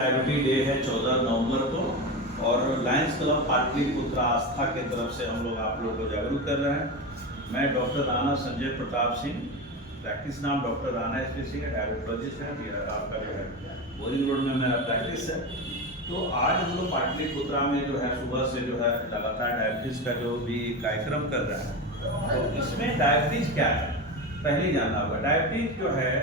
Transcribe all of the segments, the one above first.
Diabetes day है 14 नवंबर को और लायंस क्लब पाटलिपुत्र आस्था के तरफ से हम लोग आप लोगों को जागरूक कर रहे हैं। मैं डॉक्टर राणा संजय प्रताप सिंह, प्रैक्टिस नाम डॉक्टर राणा एसपीसी है, डायबिटोलॉजिस्ट है। आपका जो है बोरिंग रोड में मेरा प्रैक्टिस है। तो आज हम लोग पाटलिपुत्रा में जो है सुबह से जो है लगातार डायबिटीज़ का जो भी कार्यक्रम कर रहा है। तो इसमें डायबिटीज़ क्या है पहले जानना होगा। डायबिटीज़ जो है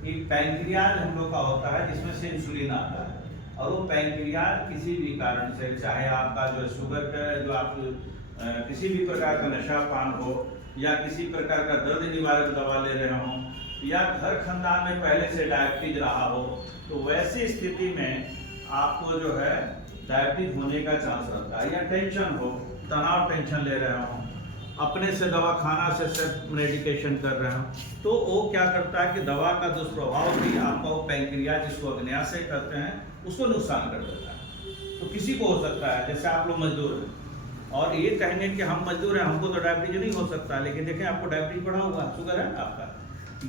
एक पैंक्रियाज हम लोग का होता है जिसमें से इंसुलिन आता है, और वो पैंक्रियाज किसी भी कारण से, चाहे आपका जो शुगर का जो आप किसी भी प्रकार का नशा पान हो या किसी प्रकार का दर्द निवारक दवा ले रहे हो या घर खानदान में पहले से डायबिटीज रहा हो, तो वैसी स्थिति में आपको जो है डायबिटीज होने का चांस रहता है। या टेंशन हो, तनाव टेंशन ले रहे हो, अपने से दवा खाना से सेल्फ मेडिकेशन कर रहे हो, तो वो क्या करता है कि दवा का दुष्प्रभाव भी आपका वो पैंक्रियाज जिसको अग्न्याशय कहते हैं उसको नुकसान कर देता है। तो किसी को हो सकता है, जैसे आप लोग मजदूर हैं और ये कहेंगे कि हम मजदूर हैं, हमको तो डायबिटीज नहीं हो सकता, लेकिन देखें आपको डायबिटीज बढ़ा हुआ है, शुगर है आपका,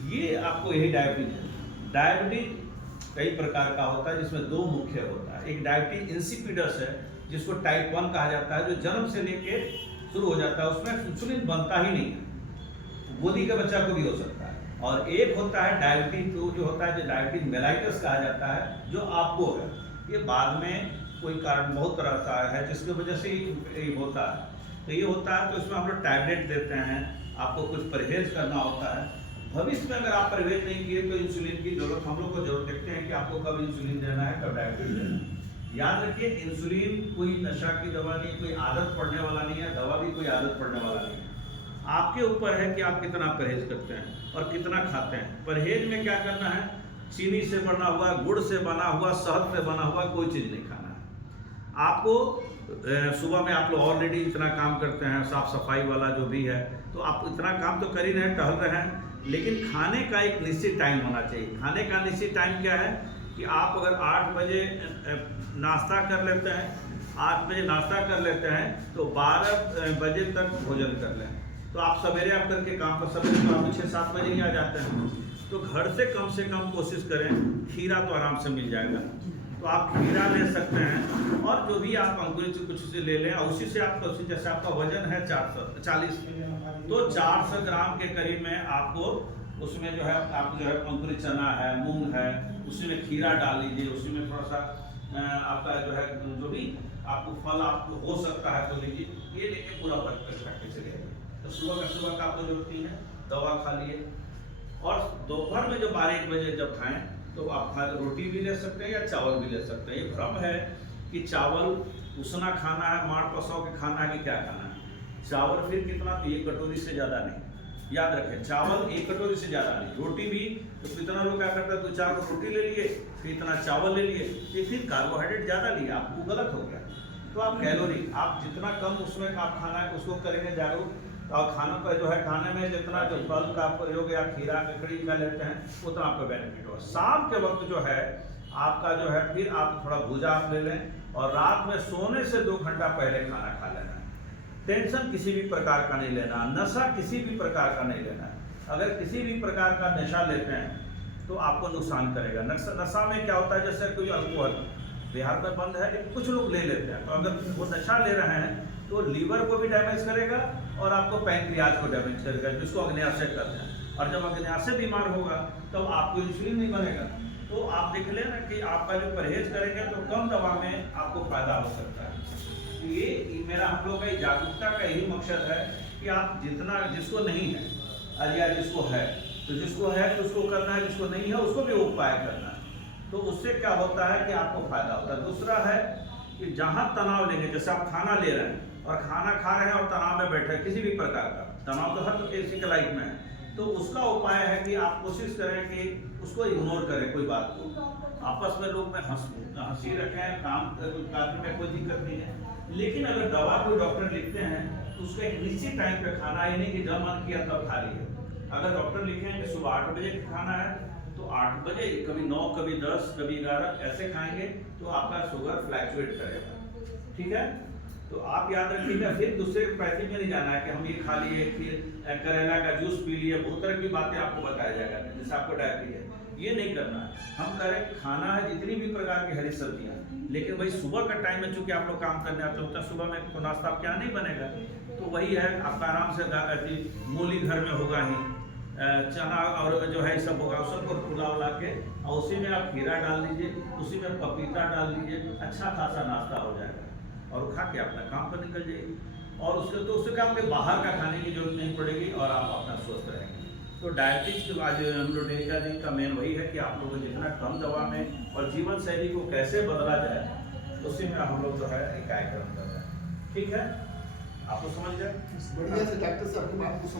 ये आपको यही डायबिटीज है। डायबिटीज कई प्रकार का होता है जिसमें दो मुख्य होता है। एक डायबिटीज इंसिपिडस है जिसको टाइप 1 कहा जाता है, जो जन्म से लेके शुरू हो जाता है, उसमें इंसुलिन बनता ही नहीं है, गोदी के बच्चा को भी हो सकता है। और एक होता है डायबिटीज 2 जो होता है, जो डायबिटीज मेलाइटस कहा जाता है, जो आपको है, ये बाद में कोई कारण बहुत तरह का है जिसकी वजह से ये होता है। तो ये होता है, तो इसमें हम लोग टैबलेट देते हैं, आपको कुछ परहेज करना होता है। भविष्य में अगर आप परहेज नहीं किए तो इंसुलिन की जरूरत हम लोग को जरूरत देखते हैं कि आपको कब इंसुलिन देना है, कब डायबिटीज देना है। याद रखिए, इंसुलिन कोई नशा की दवा नहीं, कोई आदत पड़ने वाला नहीं है, दवा भी कोई आदत पड़ने वाला नहीं है। आपके ऊपर है कि आप कितना परहेज करते हैं और कितना खाते हैं। परहेज में क्या करना है, चीनी से बना हुआ, गुड़ से बना हुआ, शहद से बना हुआ कोई चीज़ नहीं खाना है आपको। सुबह में आप लोग ऑलरेडी इतना काम करते हैं, साफ सफाई वाला जो भी है, तो आप इतना काम तो कर ही रहे हैं, टहल रहे हैं, लेकिन खाने का एक निश्चित टाइम होना चाहिए। खाने का निश्चित टाइम क्या है कि आप अगर 8 बजे नाश्ता कर लेते हैं, 8 बजे नाश्ता कर लेते हैं, तो 12 बजे तक भोजन कर लें। तो आप सवेरे आप करके काम पर सवेरे तो आप 6-7 बजे ही आ जाते हैं, तो घर से कम कोशिश करें। खीरा तो आराम से मिल जाएगा, तो आप खीरा ले सकते हैं, और जो भी आप अंकुरित कुछ से ले लें, और उसी से आपको, जैसे आपका वजन है 440, तो 400 ग्राम के करीब में आपको उसमें जो है आप जो है अंकुरित चना है, मूंग है, उसी में खीरा डाल लीजिए, उसी में थोड़ा सा आपका जो है जो भी आपको फल आपको हो सकता है तो लीजिए। ये लेके पूरा वर्क करके चलिए। तो सुबह का आपको जरूरत नहीं है, दवा खा लिए। और दोपहर में जो 12-1 बजे जब खाएं तो आप रोटी भी ले सकते हैं या चावल भी ले सकते हैं। ये भ्रम है कि चावल उसना खाना है, माड़ पसाव के खाना है कि क्या खाना है। चावल फिर कितना, तो 1 कटोरी से ज़्यादा नहीं। याद रखें, चावल 1 कटोरी से ज़्यादा नहीं। रोटी भी तो कितना लोग क्या करता है, 2-4 रोटी ले लिए, फिर इतना चावल ले लिए, ये फिर कार्बोहाइड्रेट ज़्यादा लिए, आपको गलत हो गया। तो आप कैलोरी आप जितना कम उसमें आप खाना है उसको करेंगे जागरूक। और खाना का जो है, खाने में जितना जो फल का प्रयोग या खीरा ककड़ी का लेते हैं उतना आपको बेनिफिट होगा। शाम के वक्त जो है आपका जो है, फिर आप थोड़ा भूजा आप ले लें, और रात में सोने से 2 घंटा पहले खाना खा लेना है। टेंशन किसी भी प्रकार का नहीं लेना, नशा किसी भी प्रकार का नहीं लेना। अगर किसी भी प्रकार का नशा लेते हैं तो आपको नुकसान करेगा। नशा में क्या होता है, जैसे कोई अल्कोहल बिहार में बंद है, लेकिन कुछ लोग ले लेते हैं, तो अगर वो नशा ले रहे हैं तो लीवर को भी डैमेज करेगा और आपको पैंक्रियाज को डैमेज करेगा, जिसको अग्न्याशय कहते हैं। और जब अग्न्याशय बीमार होगा तब आपको इंसुलिन नहीं बनेगा। तो आप देख लें ना कि आपका जो परहेज करेंगे तो कम दवा में आपको फायदा हो सकता है। ये मेरा हम लोग का जागरूकता का यही मकसद है कि आप जितना, जिसको नहीं है या जिसको है, तो जिसको है तो उसको करना है, जिसको नहीं है उसको भी उपाय करना है। तो उससे क्या होता है कि आपको फायदा होता है। दूसरा है कि जहाँ तनाव लेंगे, जैसे आप खाना ले रहे हैं और खाना खा रहे हैं और तनाव में बैठे हैं, किसी भी प्रकार का तनाव तो हर किसी के लाइफ में है, तो उसका उपाय है कि आप कोशिश करें कि उसको इग्नोर करें, कोई बात को आपस में लोग में हंसी रखें, काम करने में कोई दिक्कत नहीं है। लेकिन अगर दवा कोई डॉक्टर लिखते हैं तो उसका एक निश्चित टाइम पे खाना, ये नहीं कि जब मन किया तब खा लिया। अगर डॉक्टर लिखे हैं कि सुबह 8 बजे खाना है तो 8 बजे, कभी 9, कभी 10, कभी 11 ऐसे खाएंगे तो आपका शुगर फ्लैक्चुएट करेगा। ठीक है, तो आप याद रखिएगा। फिर दूसरे पैसे में नहीं जाना है कि हम ये खा लिए, फिर करेला का जूस पी लिए, बहुत तरह की बातें आपको बताया जाएगा, जैसे आपको डायबिटीज है। ये नहीं करना है। हम कह रहे हैं कि खाना है जितनी भी प्रकार की हरी सब्जियाँ, लेकिन भाई सुबह का टाइम में चूंकि आप लोग काम करने आते हो तो सुबह में तो नाश्ता आपके यहाँ नहीं बनेगा, तो वही है आपका आराम से मूली घर में होगा ही, चना और जो है सब होगा, सबको फुला उला के और उसी में आप खीरा डाल दीजिए, उसी में पपीता डाल दीजिए, अच्छा खासा नाश्ता हो जाएगा और खा के अपना काम पर निकल जाइए। और उससे क्या आपके बाहर का खाने की जरूरत नहीं पड़ेगी और आप अपना स्वस्थ रहेंगे। तो डायबिटीज के बाद हम लोग दिन का मेन वही है कि आप लोगों को जितना कम दवा में और जीवन शैली को कैसे बदला जाए उसी में हम लोग जो है एक कार्यक्रम कर रहे हैं। ठीक है, आपको समझ गए? बढ़िया से डॉक्टर साहब की बात को